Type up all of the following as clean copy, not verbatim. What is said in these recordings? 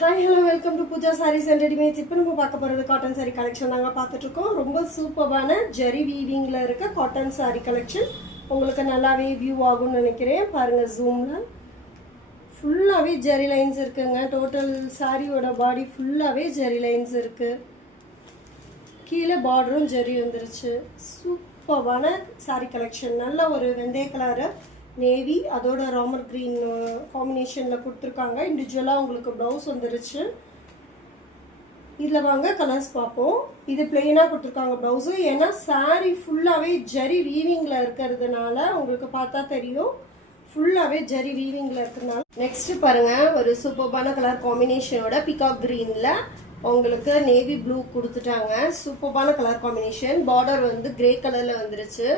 Hi hello welcome to Pooja sarees and readymades. இப்போ நம்ம பார்க்க போகிறது காட்டன் சாரீ கலெக்ஷன் தாங்க பார்த்துட்ருக்கோம். ரொம்ப சூப்பரான ஜெரி வீவிங்கில் இருக்க காட்டன் சாரீ கலெக்ஷன் உங்களுக்கு நல்லாவே வியூ ஆகும்னு நினைக்கிறேன். பாருங்கள், ஜூமில் ஃபுல்லாகவே ஜெரி லைன்ஸ் இருக்குங்க. டோட்டல் சாரியோட பாடி ஃபுல்லாகவே ஜெரி லைன்ஸ் இருக்குது. கீழே பார்டரும் ஜெரி வந்துருச்சு. சூப்பரான சாரீ கலெக்ஷன். நல்ல ஒரு வெந்தய கலரு நேவி, அதோட ராமர் க்ரீன் காம்பினேஷனில் கொடுத்துருக்காங்க. இண்டிவிஜுவலாக உங்களுக்கு ப்ளவுஸ் வந்துருச்சு. இதில் வாங்க கலர்ஸ் பார்ப்போம். இது பிளெயினாக கொடுத்துருக்காங்க ப்ளவுஸு. ஏன்னா சாரீ ஃபுல்லாகவே ஜரி வீவிங்கில் இருக்கிறதுனால உங்களுக்கு பார்த்தா தெரியும், ஃபுல்லாகவே ஜரி வீவிங்கில் இருக்கிறதுனால. நெக்ஸ்ட்டு பாருங்கள், ஒரு சூப்பர்பான கலர் காம்பினேஷனோட பிகாக் க்ரீனில் உங்களுக்கு நேவி ப்ளூ கொடுத்துட்டாங்க. சூப்பர்பான கலர் காம்பினேஷன். பார்டர் வந்து கிரே கலரில் வந்துருச்சு.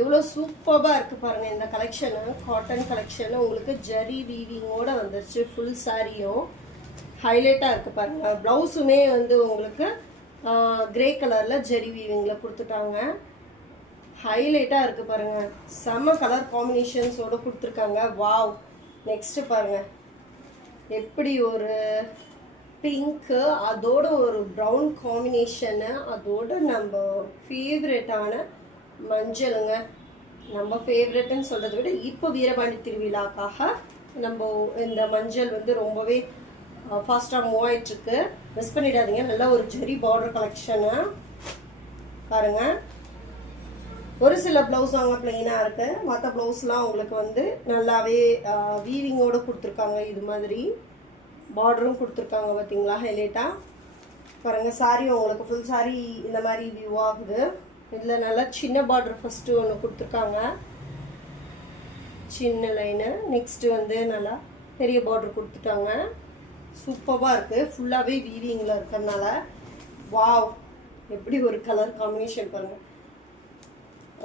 எவ்வளோ சூப்பராக இருக்குது பாருங்கள் இந்த கலெக்ஷனு. காட்டன் கலெக்ஷனு உங்களுக்கு ஜரி வீவிங்கோடு வந்துருச்சு. ஃபுல் சாரியும் ஹைலைட்டாக இருக்குது பாருங்கள். ப்ளவுஸுமே வந்து உங்களுக்கு கிரே கலரில் ஜரி வீவிங்கில் கொடுத்துட்டாங்க. ஹைலைட்டாக இருக்குது பாருங்கள். செம்ம கலர் காம்பினேஷன்ஸோடு கொடுத்துருக்காங்க. வாவ். நெக்ஸ்ட்டு பாருங்கள், எப்படி ஒரு பிங்க்கு அதோட ஒரு ப்ரௌன் காம்பினேஷனு, அதோட நம்ம ஃபேவரட்டான மஞ்சளுங்க. நம்ம ஃபேவரட்னு சொல்கிறத விட இப்போ வீரபாண்டி திருவிழாக்காக நம்ம இந்த மஞ்சள் வந்து ரொம்பவே ஃபாஸ்ட்டாக மூவ் ஆகிட்டுருக்கு. மிஸ் பண்ணிடாதீங்க. நல்ல ஒரு ஜெரி பார்டர் கலெக்ஷனு பாருங்க. ஒரு சில ப்ளவுஸ் அவங்க பிளெயினாக இருக்குது. மற்ற ப்ளவுஸ்லாம் உங்களுக்கு வந்து நல்லாவே வீவிங்கோடு கொடுத்துருக்காங்க. இது மாதிரி பார்டரும் கொடுத்துருக்காங்க பார்த்தீங்களா, ஹைலைட்டாக பாருங்கள். சாரி உங்களுக்கு ஃபுல் சாரி இந்த மாதிரி வியூ ஆகுது. இதில் நல்லா சின்ன பார்டர் ஃபஸ்ட்டு ஒன்று கொடுத்துருக்காங்க, சின்ன லைனு. நெக்ஸ்ட்டு வந்து நல்லா பெரிய பார்டர் கொடுத்துட்டாங்க. சூப்பராக இருக்குது. ஃபுல்லாகவே வீவிங்கில் இருக்கிறதுனால. வாவ், எப்படி ஒரு கலர் காம்பினேஷன் பாருங்கள்.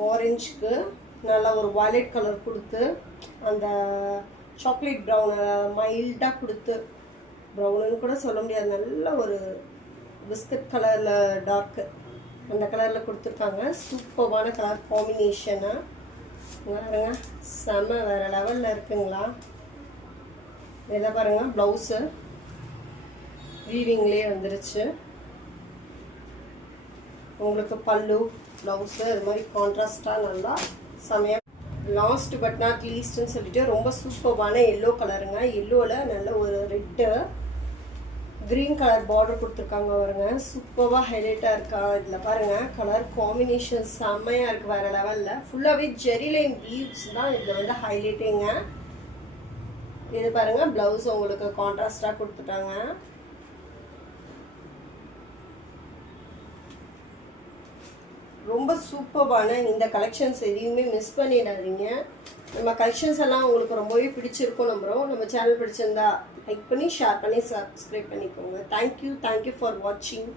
ஆரஞ்சுக்கு நல்லா ஒரு வயலட் கலர் கொடுத்து, அந்த சாக்லேட் ப்ரௌனை மைல்டாக கொடுத்து, ப்ரௌனுன்னு கூட சொல்ல முடியாது, நல்ல ஒரு பிஸ்கட் கலரில் டார்க்கு அந்த கலரில் கொடுத்துருக்காங்க. சூப்பரான கலர் காம்பினேஷனாக பாருங்க. செம வேறு லெவலில் இருக்குங்களா. இதை பாருங்கள், ப்ளவுஸு வீவிங்லேயே வந்துருச்சு. உங்களுக்கு பல்லு ப்ளவுஸு இது மாதிரி கான்ட்ராஸ்டாக நல்லா செமையாக. லாஸ்ட் பட் நாட் லீஸ்ட்னு சொல்லிட்டு ரொம்ப சூப்பரான எல்லோ கலருங்க. எல்லோவில் நல்ல ஒரு ரெட்டு கிரீன் கலர் பார்டர் கொடுத்துருக்காங்க பாருங்க. சூப்பராக ஹைலைட்டாக இருக்கா. இதில் பாருங்கள், கலர் காம்பினேஷன் செம்மையாக இருக்குது வேறு லெவலில். ஃபுல்லாகவே ஜெரி லைன் வீவ்ஸ் தான் இதில் வந்து ஹைலைட்டிங்க. இது பாருங்கள், ப்ளவுஸ் உங்களுக்கு கான்ட்ராஸ்டாக கொடுத்துட்டாங்க. ரொம்ப சூப்பரான இந்த கலெக்ஷன்ஸ் எதையுமே மிஸ் பண்ணிடாதீங்க. நம்ம கலெக்ஷன்ஸ் எல்லாம் உங்களுக்கு ரொம்பவே பிடிச்சிருக்கும் நம்புகிறோம். நம்ம சேனல் பிடிச்சிருந்தா லைக் பண்ணி ஷேர் பண்ணி சப்ஸ்கிரைப் பண்ணிக்கோங்க. தேங்க்யூ ஃபார் வாட்சிங்.